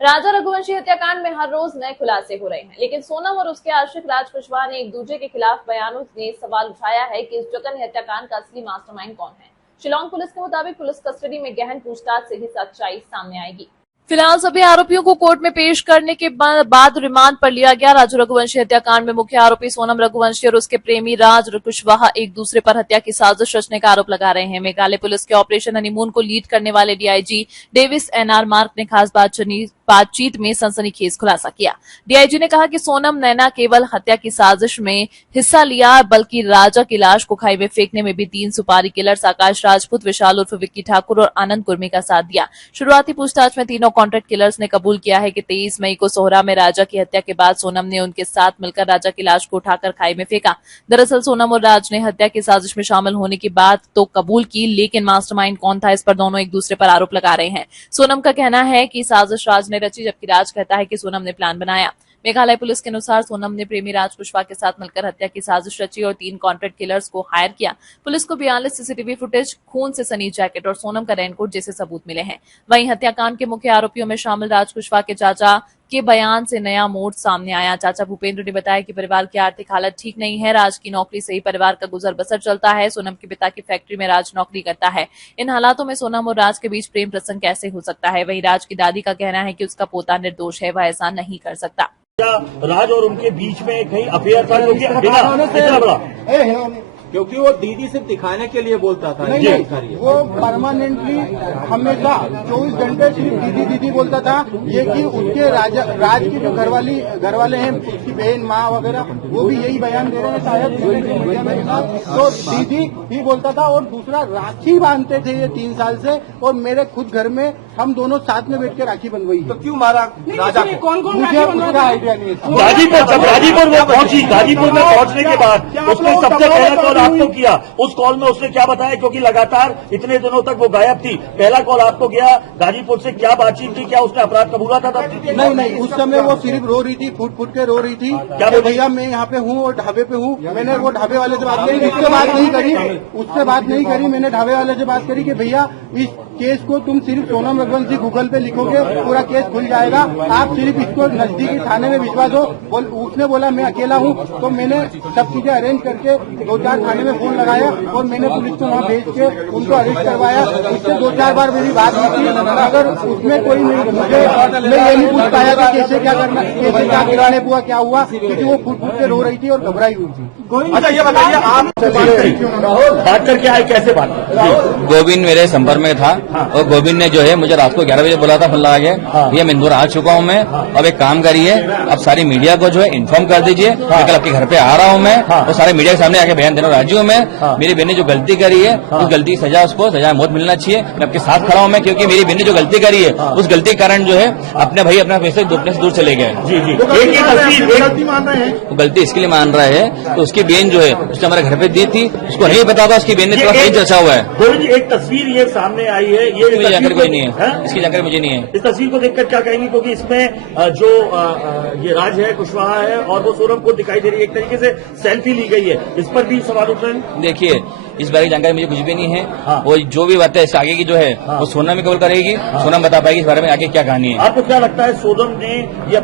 राजा रघुवंशी हत्याकांड में हर रोज नए खुलासे हो रहे हैं, लेकिन सोनम और उसके आशिक राज कुशवाहा ने एक दूसरे के खिलाफ बयानों ने सवाल उठाया है कि इस जघन्य हत्याकांड का असली मास्टरमाइंड कौन है। शिलांग पुलिस के मुताबिक पुलिस कस्टडी में गहन पूछताछ से ही सच्चाई सामने आएगी। फिलहाल सभी आरोपियों को कोर्ट में पेश करने के बाद रिमांड पर लिया गया। राजू रघुवंशी हत्याकांड में मुख्य आरोपी सोनम रघुवंशी और उसके प्रेमी राज कुशवाहा एक दूसरे पर हत्या की साजिश रचने का आरोप लगा रहे हैं। मेघालय पुलिस के ऑपरेशन हनीमून को लीड करने वाले डीआईजी डेविस एनआर मार्क ने खास बातचीत में सनसनीखेज खुलासा किया। डीआईजी ने कहा कि सोनम ने न केवल हत्या की साजिश में हिस्सा लिया, बल्कि राजा की लाश को खाई में फेंकने में भी 3 सुपारी किलर्स आकाश राजपूत, विशाल उर्फ विक्की ठाकुर और आनंद कुर्मी का साथ दिया। शुरुआती पूछताछ में तीनों कॉन्ट्रैक्ट किलर्स ने कबूल किया है कि 23 मई को सोहरा में राजा की हत्या के बाद सोनम ने उनके साथ मिलकर राजा की लाश को उठाकर खाई में फेंका। दरअसल सोनम और राज ने हत्या की साजिश में शामिल होने की बात तो कबूल की, लेकिन मास्टरमाइंड कौन था, इस पर दोनों एक दूसरे पर आरोप लगा रहे हैं। सोनम का कहना है कि साजिश राज ने रची, जबकि राज कहता है कि सोनम ने प्लान बनाया। मेघालय पुलिस के अनुसार सोनम ने प्रेमी राज कुशवाहा के साथ मिलकर हत्या की साजिश रची और 3 कॉन्ट्रैक्ट किलर्स को हायर किया। पुलिस को 42 सीसीटीवी फुटेज, खून से सनी जैकेट और सोनम का रेनकोट जैसे सबूत मिले हैं। वहीं हत्याकांड के मुख्य आरोपियों में शामिल राज कुशवाहा के चाचा के बयान से नया मोड़ सामने आया। चाचा भूपेंद्र ने बताया कि परिवार की आर्थिक हालत ठीक नहीं है। राज की नौकरी से ही परिवार का गुजर बसर चलता है। सोनम के पिता की फैक्ट्री में राज नौकरी करता है। इन हालातों में सोनम और राज के बीच प्रेम प्रसंग कैसे हो सकता है। वहीं राज की दादी का कहना है कि उसका पोता निर्दोष है, वह ऐसा नहीं कर सकता। क्या राज और उनके बीच में कहीं अफेयर था? क्योंकि वो दीदी सिर्फ दिखाने के लिए बोलता था। नहीं, वो परमानेंटली हमेशा 24 घंटे सिर्फ दीदी दीदी बोलता था। ये कि उसके राज की जो घर वाले हैं, उसकी बहन माँ वगैरह, वो भी यही बयान दे रहे हैं शायद। तो दीदी ही बोलता था और दूसरा राखी बांधते थे ये 3 साल से, और मेरे खुद घर में हम दोनों साथ में बैठ के राखी बंधवाई। तो क्यों मारा राजा को? कौन मुझे उसका आइडिया नहीं है। गाजीपुर में पहुंची, गाजीपुर में पहुंचने के बाद उसने सबसे पहला कॉल आपको किया। उस कॉल में उसने क्या बताया, क्योंकि लगातार इतने दिनों तक वो गायब थी। पहला कॉल आपको गया गाजीपुर से, क्या बातचीत थी, क्या उसने अपराध कबूला था? नहीं, उस समय वो सिर्फ रो रही थी, फूट के रो रही थी। क्या भैया मैं यहाँ पे हूँ और ढाबे पे हूँ। मैंने वो ढाबे वाले से बात करी, उससे बात नहीं करी। मैंने ढाबे वाले से बात करी कि भैया इस केस को तुम सिर्फ सोनम रघुवंशी गूगल पे लिखोगे, पूरा केस खुल जाएगा। आप सिर्फ इसको नजदीकी थाने में भिजवा दो। उसने बोला मैं अकेला हूँ। तो मैंने सब चीजें अरेंज करके 2-4 थाने में फोन लगाया और मैंने पुलिस को वहाँ भेज के उनको अरेस्ट करवाया। उससे 2-4 बार मेरी बात हुई थी, मगर उसमें कोई मैं ये नहीं पूछ पाया कि कैसे क्या करना, कैसे क्या गिराने हुआ, क्या हुआ, क्योंकि वो फूट के रो रही थी और घबराई हुई थी। अच्छा ये बताइए, आप बात करके आए, कैसे बात? गोविंद मेरे संपर्क में था और गोविंद ने जो है मुझे रात को 11 बजे बोला था, फोन लगा के भैया मैं इंदौर आ चुका हूँ मैं, अब एक काम करिए अब सारी मीडिया को जो है इन्फॉर्म कर दीजिए, कल आपके घर पे आ रहा हूँ मैं और सारे मीडिया के सामने आके बयान देना राजी हूँ मैं। मेरी बहन ने जो गलती करी है उस गलती की सजा, उसको सजा मौत मिलना चाहिए। मैं आपके साथ खड़ा हूँ मैं, क्योंकि मेरी बहन ने जो गलती करी है उस गलती के कारण जो है अपने भाई अपना पैसे अपने से दूर चले गए। वो गलती इसके लिए मान रहा है तो उसकी बहन जो है उसने हमारे घर पे दी थी, उसको नहीं पता था, उसकी बहन ने थोड़ा सही चर्चा हुआ है। गोविंद जी, एक तस्वीर ये सामने आई है, ये जानकारी मुझे नहीं है, इसकी जानकारी मुझे नहीं है। इस तस्वीर को देखकर क्या कहेंगे, क्योंकि इसमें जो ये राज है, कुशवाहा है और वो सोनम को दिखाई दे रही है, एक तरीके से सेल्फी ली गई है, इस पर भी सवाल उठ रहे हैं। देखिए इस बारे की जानकारी मुझे कुछ भी नहीं है। वो जो भी बात है इससे आगे की जो है वो सोनम ही कबूल करेगी। सोनम बता पाएगी इस बारे में आगे क्या कहानी है। आपको क्या लगता है सोनम ने